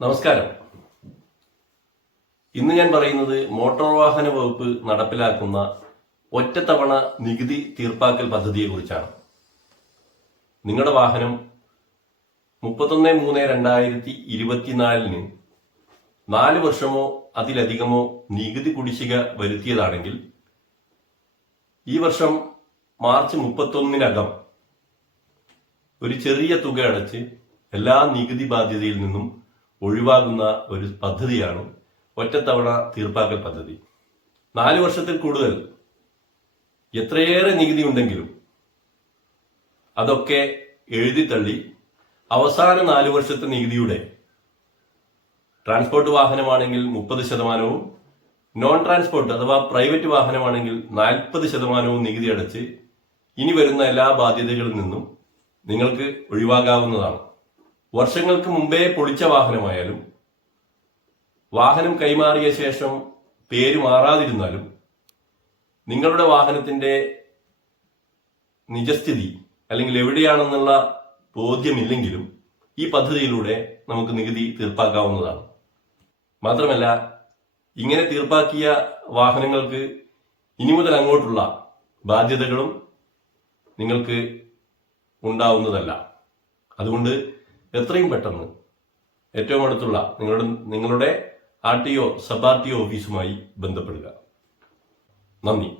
നമസ്കാരം. ഇന്ന് ഞാൻ പറയുന്നത് മോട്ടോർ വാഹന വകുപ്പ് നടപ്പിലാക്കുന്ന ഒറ്റത്തവണ നികുതി തീർപ്പാക്കൽ പദ്ധതിയെക്കുറിച്ചാണ്. നിങ്ങളുടെ വാഹനം മുപ്പത്തൊന്ന് മൂന്ന് രണ്ടായിരത്തി ഇരുപത്തിനാലിന് നാല് വർഷമോ അതിലധികമോ നികുതി കുടിശ്ശിക വരുത്തിയതാണെങ്കിൽ ഈ വർഷം മാർച്ച് മുപ്പത്തൊന്നിനകം ഒരു ചെറിയ തുക അടച്ച് എല്ലാ നികുതി ബാധ്യതയിൽ നിന്നും ഒഴിവാകുന്ന ഒരു പദ്ധതിയാണ് ഒറ്റത്തവണ തീർപ്പാക്കൽ പദ്ധതി. നാല് വർഷത്തിൽ കൂടുതൽ എത്രയേറെ നികുതി ഉണ്ടെങ്കിലും അതൊക്കെ എഴുതിത്തള്ളി അവസാന നാല് വർഷത്തെ നികുതിയുടെ ട്രാൻസ്പോർട്ട് വാഹനമാണെങ്കിൽ മുപ്പത് ശതമാനവും നോൺ ട്രാൻസ്പോർട്ട് അഥവാ പ്രൈവറ്റ് വാഹനമാണെങ്കിൽ നാൽപ്പത് ശതമാനവും നികുതി അടച്ച് ഇനി വരുന്ന എല്ലാ ബാധ്യതകളിൽ നിന്നും നിങ്ങൾക്ക് ഒഴിവാകാവുന്നതാണ്. വർഷങ്ങൾക്ക് മുമ്പേ പൊളിച്ച വാഹനമായാലും വാഹനം കൈമാറിയ ശേഷം പേര് മാറാതിരുന്നാലും നിങ്ങളുടെ വാഹനത്തിന്റെ നിജസ്ഥിതി അല്ലെങ്കിൽ എവിടെയാണെന്നുള്ള ബോധ്യമില്ലെങ്കിലും ഈ പദ്ധതിയിലൂടെ നമുക്ക് നികുതി തീർപ്പാക്കാവുന്നതാണ്. മാത്രമല്ല ഇങ്ങനെ തീർപ്പാക്കിയ വാഹനങ്ങൾക്ക് ഇനി മുതൽ അങ്ങോട്ടുള്ള ബാധ്യതകളും നിങ്ങൾക്ക് ഉണ്ടാവുന്നതല്ല. അതുകൊണ്ട് എത്രയും പെട്ടെന്ന് ഏറ്റവും അടുത്തുള്ള നിങ്ങളുടെ നിങ്ങളുടെ R T O sub R T O ഓഫീസുമായി ബന്ധപ്പെടുക. നന്ദി.